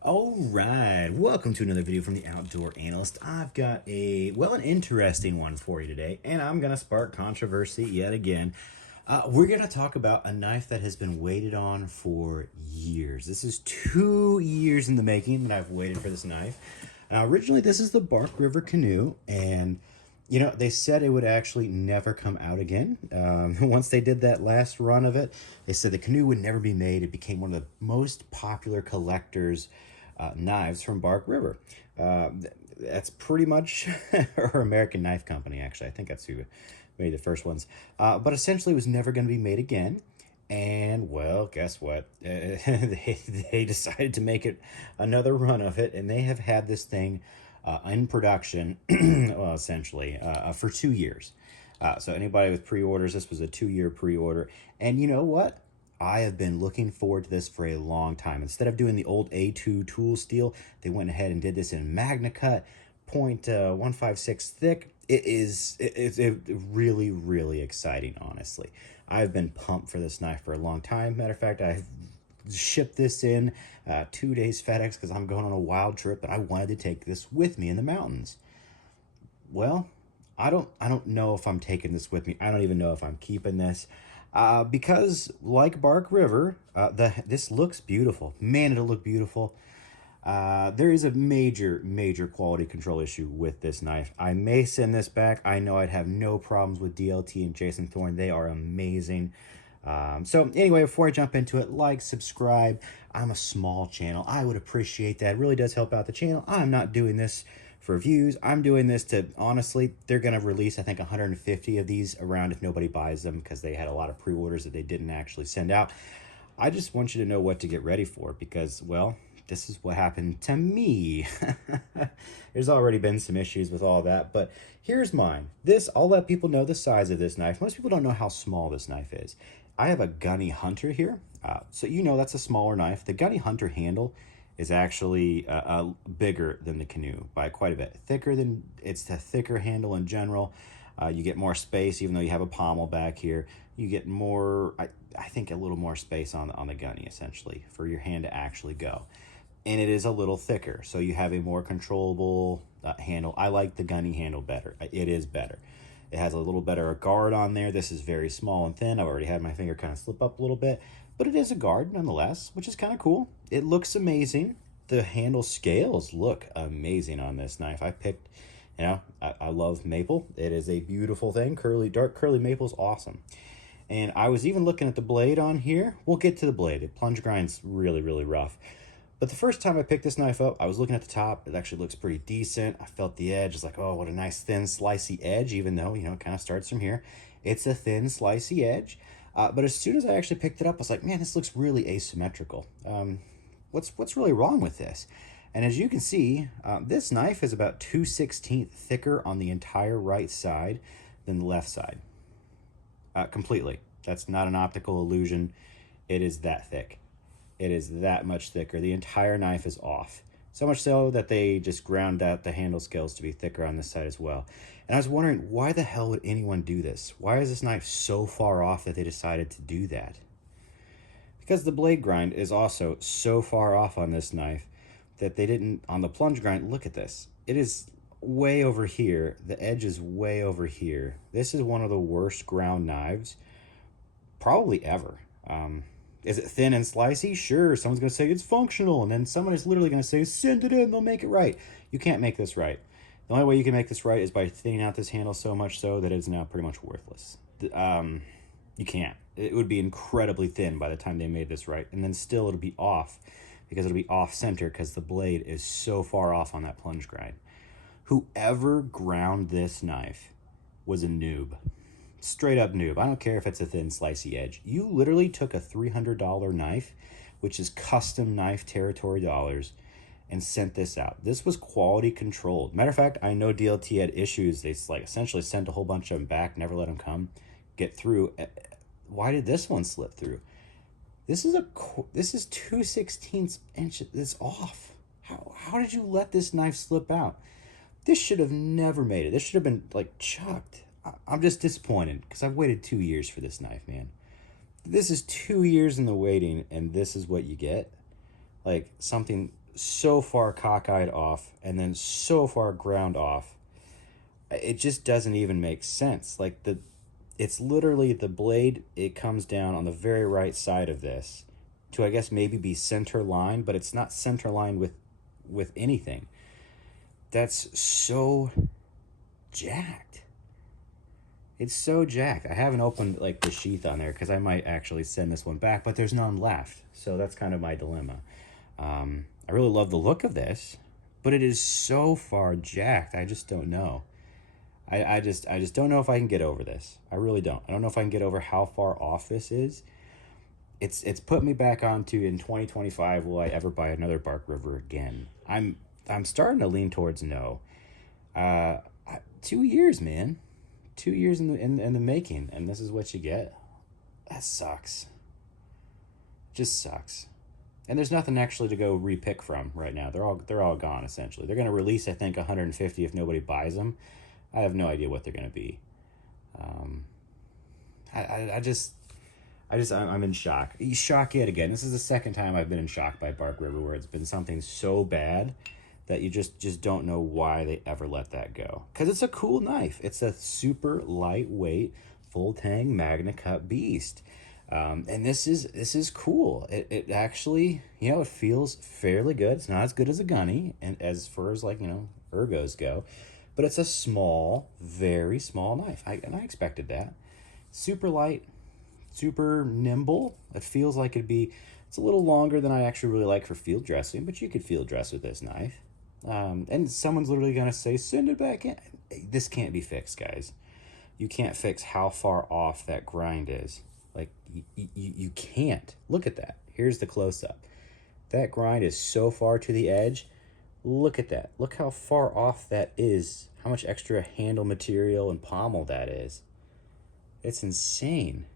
All right, welcome to another video from the Outdoor Analyst. I've got an interesting one for you today, and I'm going to spark controversy yet again. We're going to talk about a knife that has been waited on for years. This is 2 years in the making that I've waited for this knife. Now, originally, this is the Bark River Canoe, and they said it would actually never come out again. Once they did that last run of it, they said the canoe would never be made. It became one of the most popular collectors' knives from Bark River. That's pretty much our American Knife Company, actually. I think that's who made the first ones. But essentially, it was never going to be made again. And, well, guess what? They decided to make it another run of it, and they have had this thing in production, well, essentially, for 2 years. So anybody with pre-orders, this was a 2-year pre-order. And you know what? I have been looking forward to this for a long time. Instead of doing the old A2 tool steel, they went ahead and did this in Magnacut, 0.156 thick. It's really, really exciting, honestly. I've been pumped for this knife for a long time. Matter of fact, I've shipped this in 2 days FedEx because I'm going on a wild trip, and I wanted to take this with me in the mountains. Well, I don't know if I'm taking this with me. I don't even know if I'm keeping this. Because like Bark River, this looks beautiful. Man, it'll look beautiful. There is a major quality control issue with this knife. I may send this back. I know I'd have no problems with DLT and Jason Thorne. They are amazing. So anyway, before I jump into it, like, subscribe. I'm a small channel. I would appreciate that. It really does help out the channel. I'm not doing this for views. I'm doing this to, honestly, they're going to release, I think, 150 of these around if nobody buys them because they had a lot of pre-orders that they didn't actually send out. I just want you to know what to get ready for because, well, this is what happened to me. There's already been some issues with all that, but here's mine. I'll let people know the size of this knife. Most people don't know how small this knife is. I have a Gunny Hunter here. So that's a smaller knife. The Gunny Hunter handle is actually bigger than the Canoe by quite a bit. It's a thicker handle in general. You get more space, even though you have a pommel back here. You get more, I think a little more space on the Gunny, essentially, for your hand to actually go. And it is a little thicker, so you have a more controllable handle. I like the Gunny handle better. It is better. It has a little better guard on there. This is very small and thin. I've already had my finger kind of slip up a little bit, but it is a guard nonetheless, which is kind of cool. It looks amazing. The handle scales look amazing on this knife. I picked, I love maple. It is a beautiful thing. Dark curly maple is awesome. And I was even looking at the blade on here. We'll get to the blade. The plunge grind's really, really rough. But the first time I picked this knife up, I was looking at the top. It actually looks pretty decent. I felt the edge. It's like, oh, what a nice thin slicey edge, even though, it kind of starts from here. It's a thin slicey edge. But as soon as I actually picked it up, I was like, man, this looks really asymmetrical. What's really wrong with this? And as you can see, this knife is about 2/16 thicker on the entire right side than the left side. Completely. That's not an optical illusion. It is that thick. It is that much thicker. The entire knife is off. So much so that they just ground out the handle scales to be thicker on this side as well. And I was wondering, why the hell would anyone do this? Why is this knife so far off that they decided to do that? Because the blade grind is also so far off on this knife that they didn't, on the plunge grind, look at this. It is way over here. The edge is way over here. This is one of the worst ground knives probably ever. Is it thin and slicey? Sure, someone's going to say it's functional, and then someone is literally going to say, send it in, they'll make it right. You can't make this right. The only way you can make this right is by thinning out this handle so much so that it's now pretty much worthless. You can't. It would be incredibly thin by the time they made this right, and then still it'll be off, because it'll be off-center because the blade is so far off on that plunge grind. Whoever ground this knife was a noob. Straight up noob. I don't care if it's a thin slicey edge. You literally took a $300 knife, which is custom knife territory dollars, and sent this out. This was quality controlled. Matter of fact, I know DLT had issues. They essentially sent a whole bunch of them back, never let them get through. Why did this one slip through? This is 2/16 inches. It's off. How did you let this knife slip out? This should have never made it. This should have been like chucked. I'm just disappointed because I've waited 2 years for this knife, man. This is 2 years in the waiting, and this is what you get. Like something so far cockeyed off and then so far ground off. It just doesn't even make sense. Like it's literally the blade, it comes down on the very right side of this to, I guess, maybe be center line, but it's not center line with anything. That's so jacked. It's so jacked. I haven't opened like the sheath on there because I might actually send this one back, but there's none left. So that's kind of my dilemma. I really love the look of this, but it is so far jacked. I just don't know. I just don't know if I can get over this. I really don't. I don't know if I can get over how far off this is. It's put me back onto, in 2025, will I ever buy another Bark River again? I'm starting to lean towards no. 2 years, man. 2 years in the making, and this is what you get. That sucks. Just sucks. And there's nothing actually to go repick from right now. They're all gone essentially. They're gonna release, I think, 150 if nobody buys them. I have no idea what they're gonna be. I'm in shock. Shock yet again. This is the second time I've been in shock by Bark River, where it's been something so bad that you just don't know why they ever let that go. Because it's a cool knife. It's a super lightweight, full tang Magnacut beast. And this is cool. It actually, it feels fairly good. It's not as good as a gunny, and as far as like, ergos go, but it's a small, very small knife. And I expected that. Super light, super nimble. It feels like it's a little longer than I actually really like for field dressing, but you could field dress with this knife. And someone's literally gonna say, send it back in. This can't be fixed, guys. You can't fix how far off that grind is. Like, you can't. Look at that. Here's the close-up. That grind is so far to the edge. Look at that. Look how far off that is. How much extra handle material and pommel that is. It's insane.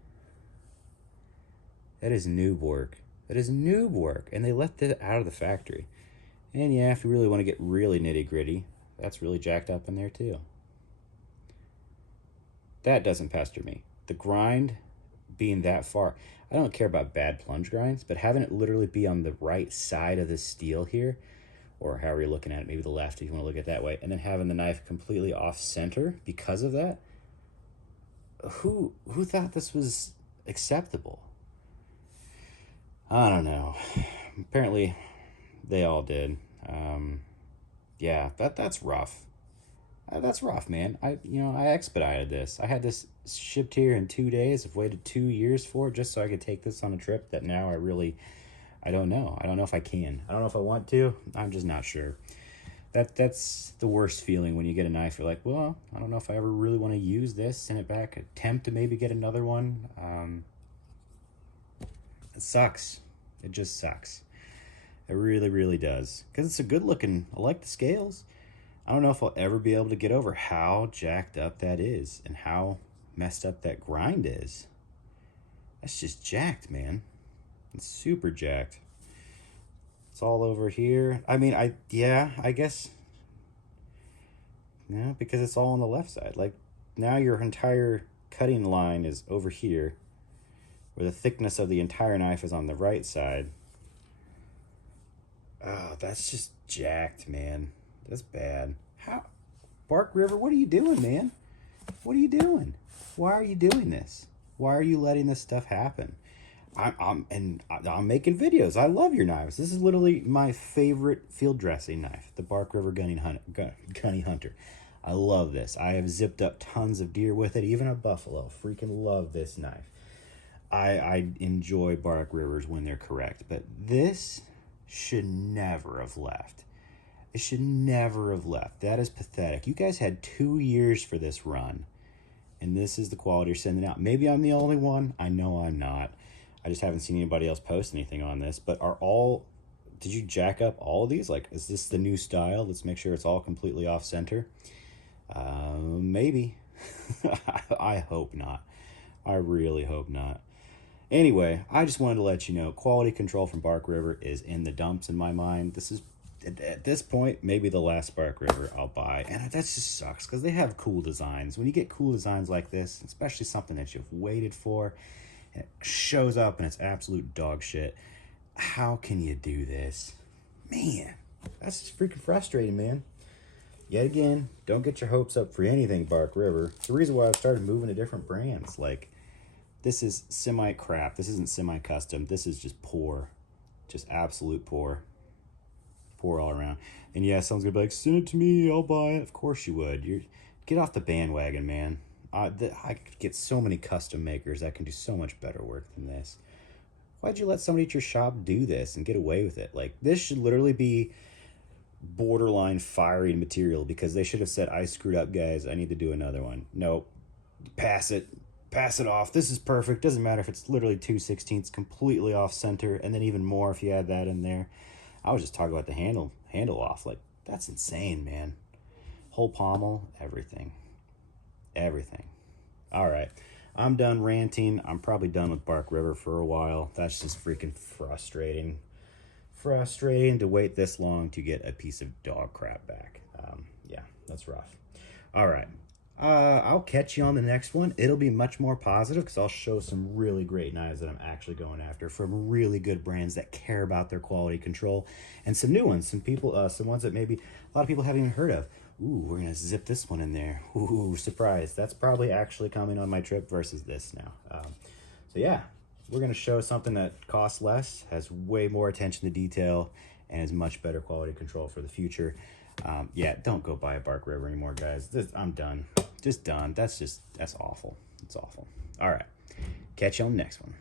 That is noob work. That is noob work. And they let that out of the factory. And yeah, if you really want to get really nitty-gritty, that's really jacked up in there too. That doesn't pester me. The grind being that far, I don't care about bad plunge grinds, but having it literally be on the right side of the steel here, or however you're looking at it, maybe the left if you want to look at it that way, and then having the knife completely off center because of that, who thought this was acceptable? I don't know. Apparently they all did. Yeah, that's rough. That's rough, man. I expedited this. I had this shipped here in 2 days. I've waited 2 years for it just so I could take this on a trip that now I don't know. I don't know if I can. I don't know if I want to. I'm just not sure. That's the worst feeling when you get a knife. You're like, well, I don't know if I ever really want to use this. Send it back. Attempt to maybe get another one. It sucks. It just sucks. It really, really does. Because it's a good looking, I like the scales. I don't know if I'll ever be able to get over how jacked up that is and how messed up that grind is. That's just jacked, man. It's super jacked. It's all over here. I mean, I guess. No, because it's all on the left side. Like, now your entire cutting line is over here, where the thickness of the entire knife is on the right side. Oh, that's just jacked, man. That's bad. How? Bark River, what are you doing, man? What are you doing? Why are you doing this? Why are you letting this stuff happen? I'm making videos. I love your knives. This is literally my favorite field dressing knife, the Bark River Gunny Hunter. I love this. I have zipped up tons of deer with it, even a buffalo. Freaking love this knife. I enjoy Bark Rivers when they're correct, but this should never have left. It should never have left. That is pathetic. You guys had 2 years for this run, and this is the quality you're sending out. Maybe I'm the only one. I know I'm not. I just haven't seen anybody else post anything on this, but did you jack up all of these? Like, is this the new style? Let's make sure it's all completely off center. Maybe. I hope not. I really hope not. Anyway, I just wanted to let you know, quality control from Bark River is in the dumps in my mind. This is, at this point, maybe the last Bark River I'll buy. And that just sucks, because they have cool designs. When you get cool designs like this, especially something that you've waited for, and it shows up and it's absolute dog shit, how can you do this? Man, that's just freaking frustrating, man. Yet again, don't get your hopes up for anything, Bark River. It's the reason why I've started moving to different brands. Like, this is semi-crap. This isn't semi-custom. This is just poor. Just absolute poor. Poor all around. And yeah, someone's gonna be like, send it to me, I'll buy it. Of course you would. Get off the bandwagon, man. I could get so many custom makers that can do so much better work than this. Why'd you let somebody at your shop do this and get away with it? Like, this should literally be borderline firing material, because they should have said, I screwed up, guys, I need to do another one. Nope. Pass it off. This is perfect. Doesn't matter if it's literally 2/16 completely off center, and then even more if you add that in there. I was just talking about the handle off. Like, that's insane, man. Whole pommel, everything. All right, I'm done ranting. I'm probably done with Bark River for a while. That's just freaking frustrating to wait this long to get a piece of dog crap back. Yeah, that's rough. All right, I'll catch you on the next one. It'll be much more positive, because I'll show some really great knives that I'm actually going after from really good brands that care about their quality control, and some new ones, some ones that maybe a lot of people haven't even heard of. Ooh, we're gonna zip this one in there. Ooh, surprise. That's probably actually coming on my trip versus this now. So yeah, we're gonna show something that costs less, has way more attention to detail, and is much better quality control for the future. Yeah, don't go buy a Bark River anymore, guys. I'm done. Just done. That's awful. It's awful. All right, catch you on the next one.